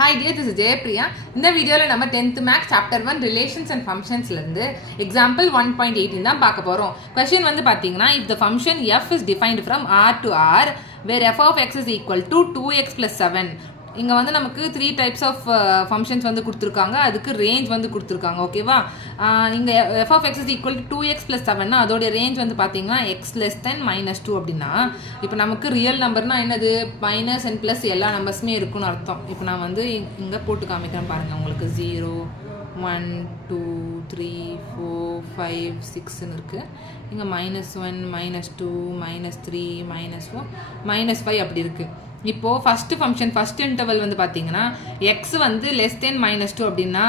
Hi dear, this is Jaypriya. In the video, we 10th Math Chapter 1 Relations and Functions. Example 1.18 தான் பார்க்க போறோம். Question வந்து பாத்தீங்கன்னா, if the function f is defined from r to r, where f of x is equal to 2x plus 7. இங்க வந்து நமக்கு 3 types of functions வந்து கொடுத்திருக்காங்க. அதுக்கு range வந்து கொடுத்திருக்காங்க. ஓகேவா? இங்க f of x is equal to 2x plus 7 னா அதோட range வந்து பாத்தீங்கன்னா x less than -2 அப்படினா இப்போ நமக்கு ரியல் நம்பர்னா என்னது மைனஸ் and plus எல்லா நம்பர்ஸ்மே இருக்குன்னு அர்த்தம். இப்போ நான் வந்து இங்க போட்டு காமிக்கிறேன் பாருங்க. உங்களுக்கு 0 1 2 3 4 5 6 ன்னு இருக்கு. இங்க -1 -2 -3 -4 -5 அப்படி இருக்கு. இப்போ ஃபர்ஸ்ட் ஃபங்க்ஷன் ஃபர்ஸ்ட் இன்டர்வல் வந்து பாத்தீங்கன்னா x வந்து less than -2 அப்படினா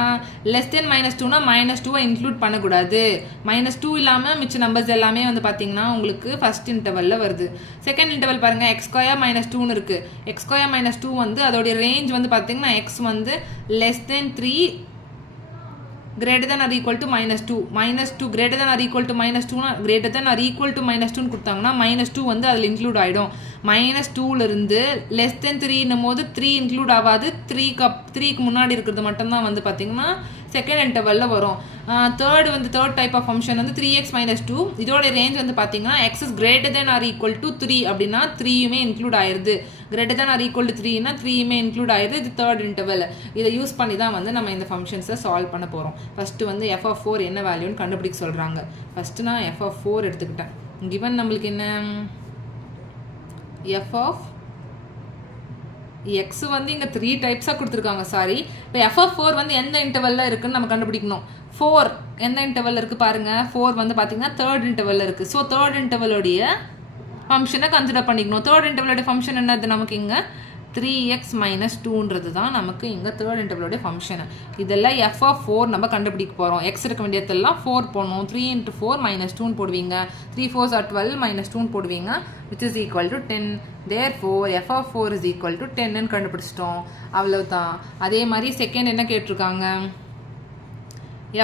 less than -2 னா -2 இன்க்ளூட் பண்ண கூடாது. -2 இல்லாம மிச்ச நம்பர்ஸ் எல்லாமே வந்து பாத்தீங்கன்னா உங்களுக்கு ஃபர்ஸ்ட் இன்டர்வல்ல வருது. செகண்ட் இன்டர்வல் பாருங்க x2 -2 ன்னு இருக்கு. x2 -2 வந்து அதோட ரேஞ்ச் வந்து பாத்தீங்கன்னா x வந்து less than 3 greater than or equal to -2 -2 greater than or equal to -2 னா greater than or equal to -2 ன்னு கொடுத்தாங்கன்னா -2 வந்து அதில் இன்க்ளூட் ஆயிடும். -2 ல இருந்து less than 3 ன்னும் போது 3 இன்க்ளூட் ஆகாது. 3க்கு முன்னாடி இருக்கிறது மட்டும் தான் வந்து பாத்தீங்கன்னா செகண்ட் இன்டர்வல்ல வரும். தேர்ட் டைப் ஆஃப் ஃபங்க்ஷன் வந்து 3x -2. இதோட ரேஞ்ச் வந்து பாத்தீங்கன்னா x is greater than or equal to 3 அப்படினா 3யுமே இன்க்ளூட் ஆயிருது. greater than or equal to 3 னா 3யுமே இன்க்ளூட் ஆயிருது. இது தேர்ட் இன்டர்வல். இதை யூஸ் பண்ணி தான் வந்து நம்ம இந்த ஃபங்க்ஷன்ஸை சால்வ் பண்ண போறோம். ஃபர்ஸ்ட் வந்து f of 4 என்ன வேல்யூன்னு கண்டுபிடிக்க சொல்றாங்க. ஃபர்ஸ்ட் நான் f of 4 எடுத்துக்கிட்டேன். given நம்மளுக்கு என்ன f of x வந்து இங்க 3 டைப்ஸா கொடுத்திருக்காங்க. சாரி, இப்போ f of 4 வந்து எந்த இன்டர்வல்ல இருக்குன்னு நம்ம கண்டுபிடிக்கணும். 4 எந்த இன்டர்வல்ல இருக்கு பாருங்க. 4 வந்து பாத்தீங்கன்னா தேர்ட் இன்டர்வல்ல இருக்கு. சோ தேர்ட் இன்டர்வலோட ஃபங்க்ஷனை கன்சிடர் பண்ணிக்கணும். தேர்ட் இன்டர்வலோட ஃபங்க்ஷன் என்னது நமக்கு இங்க 3x -2ன்றது தான் நமக்கு இங்க தேர்ட் இன்டர்வலோட ஃபங்க்ஷன். இதெல்லாம் f of 4 நம்ம கண்டுபிடிக்க போறோம். x இருக்க வேண்டிய இடத்துல 4 போடணும். 3 × 4 -2 ன்னு போடுவீங்க. 3 4s are 12 -2 ன்னு போடுவீங்க, which is equal to 10. therefore f of 4 is equal to 10 ன்னு கண்டுபிடிச்சிட்டோம். அவ்வளவுதான். அதே மாதிரி செகண்ட் என்ன கேட்டிருக்காங்க,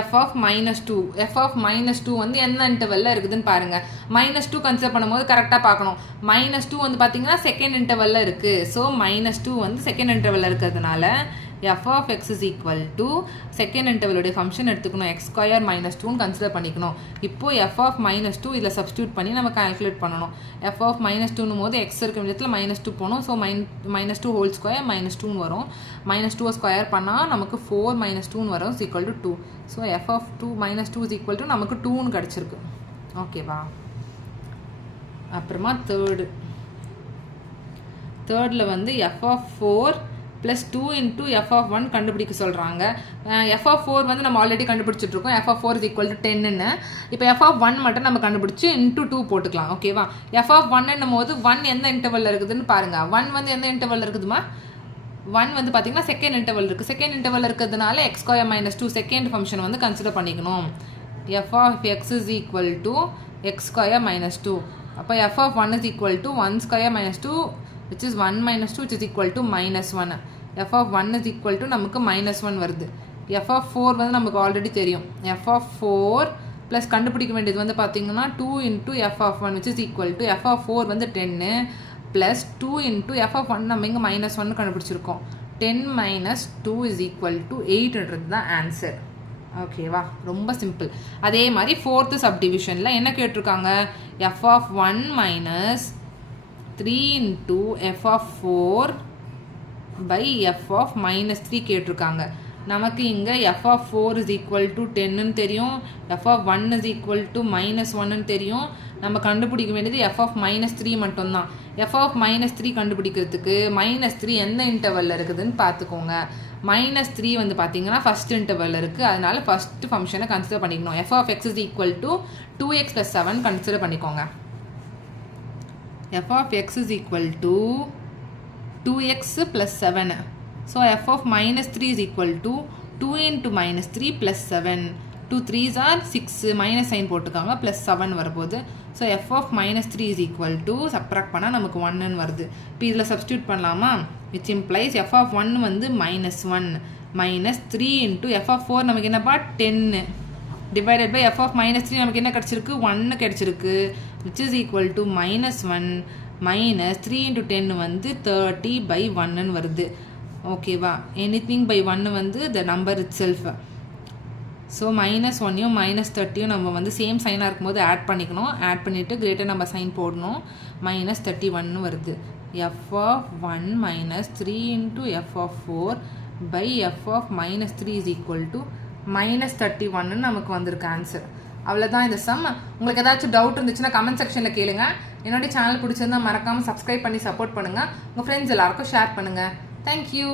f of -2. f of -2 வந்து என்ன இன்டர்வல்ல இருக்குதுன்னு பாருங்க. -2 கன்சிடர் பண்ணும்போது கரெக்டா பார்க்கணும். -2 வந்து பாத்தீங்கன்னா செகண்ட் இன்டர்வல்ல இருக்கு. சோ -2 வந்து செகண்ட் இன்டர்வல்ல இருக்கிறதுனால f of x is equal to second இன்டர்வலோட ஃபங்க்ஷன் எடுத்துக்கணும். x2 -2 ன்னு கன்சிடர் பண்ணிக்கணும். இப்போ f of -2 இதில் சப்ஸ்டியூட் பண்ணி நம்ம கால்குலேட் பண்ணணும். f of -2 னும் போது x இருக்க இடத்துல -2 போகணும். ஸோ -2 ஹோல் ஸ்கொயர் -2 வரும். -2 ஸ்கொயர் பண்ணால் நமக்கு 4 -2 வரும். Is equal to 2. So f of 2 -2 is equal to நமக்கு 2ன்னு கிடச்சிருக்கு. ஓகேவா? அப்புறமா தேர்டில் வந்து f of 4 plus 2 into f of 1 கண்டுபிடிக்க சொல்றாங்க. f of 4 வந்து நம்ம ஆல்ரெடி கண்டுபிடிச்சிட்டு இருக்கோம். f of 4 is equal to 10 ன்னு. இப்போ f of 1 மட்டும் நம்ம கண்டுபிடிச்சு into 2 போட்டுக்கலாம். ஓகேவா? f of 1 என்னும் போது 1 எந்த இன்டர்வல்ல இருக்குதுன்னு பாருங்க. 1 வந்து எந்த இன்டர்வல்ல இருக்குதுமா? 1 வந்து பாத்தீங்கன்னா செகண்ட் இன்டர்வல் இருக்கு. செகண்ட் இன்டர்வல் இருக்கிறதுனால x2 -2 செகண்ட் ஃபங்க்ஷன் வந்து கன்சிடர் பண்ணிக்கணும். f of x is equal to x2 -2. அப்போ f of 1 is equal to 1² -2 which is 1 -2 which is equal to -1. f of 1 is equal to நமக்கு -1 வருது. f of 4 வந்து நமக்கு already தெரியும். f of 4 plus கண்டுபிடிக்க வேண்டியது வந்து பாத்தீங்கன்னா 2 into f of 1 which is equal to f of 4 வந்து 10 plus 2 into f of 1 நம்ம இங்க -1 கண்டுபிடிச்சிருக்கோம். 10 - 2 is equal to 8ன்றது தான் ஆன்சர். ஓகேவா? ரொம்ப சிம்பிள். அதே மாதிரி ஃபோர்த் சப்டிவிஷன்ல என்ன கேட்டிருக்காங்க, f of 1 minus 3 into f of 4 by f of -3 கேட்டிருக்காங்க. நமக்கு இங்க f of 4 is equal to 10 ன்னு தெரியும். f of 1 is equal to -1 ன்னு தெரியும். நம்ம கண்டுபிடிக்க வேண்டியது f of -3 மட்டும்தான். f of -3 கண்டுபிடிக்கிறதுக்கு -3 எந்த இன்டர்வல்ல இருக்குதுன்னு பார்த்துக்கோங்க. -3 வந்து பாத்தீங்கன்னா ஃபர்ஸ்ட் இன்டர்வல்ல இருக்கு. அதனால ஃபர்ஸ்ட் ஃபங்க்ஷனை கன்சிடர் பண்ணிக்கணும். f of x is equal to 2x plus 7 consider பண்ணிக்கோங்க. f of x is equal to 2x plus 7. So f of -3 is equal to 2 into -3 plus 7. 2 3s are 6 minus sign போட்டுக்காங்க plus 7 வரப்போகுது. So f of -3 is equal to subtract பண்ணா நமக்கு 1 ன்னு வருது. இப்போ இதில் substitute பண்ணலாமா? which implies f of 1 வந்து -1 minus 3 into f of 4 நமக்கு என்னப்பா 10 divided by f of -3 நமக்கு என்ன கிடைச்சிருக்கு 1 கிடைச்சிருக்கு, which is equal to -1 minus 3 into 10 வந்து 30/1 வருது. ஓகேவா? எனிதிங் பை 1 வந்து the number itself. So -1யும் -30யும் நம்ம வந்து சேம் சைனாக இருக்கும்போது ஆட் பண்ணிக்கணும். ஆட் பண்ணிவிட்டு கிரேட்டர் நம்ம சைன் போடணும். -31 வருது. f of 1 minus 3 into f of 4 by f of -3 is equal to -31 நமக்கு வந்திருக்கு ஆன்சர். அவ்வளோதான் இந்த சம். உங்களுக்கு ஏதாச்சும் டவுட் இருந்துச்சுன்னா கமெண்ட் செக்ஷனில் கேளுங்க. என்னோட சேனல் பிடிச்சிருந்தா மறக்காமல் சப்ஸ்கிரைப் பண்ணி சப்போர்ட் பண்ணுங்கள். உங்கள் ஃப்ரெண்ட்ஸ் எல்லாருக்கும் ஷேர் பண்ணுங்கள். தேங்க்யூ.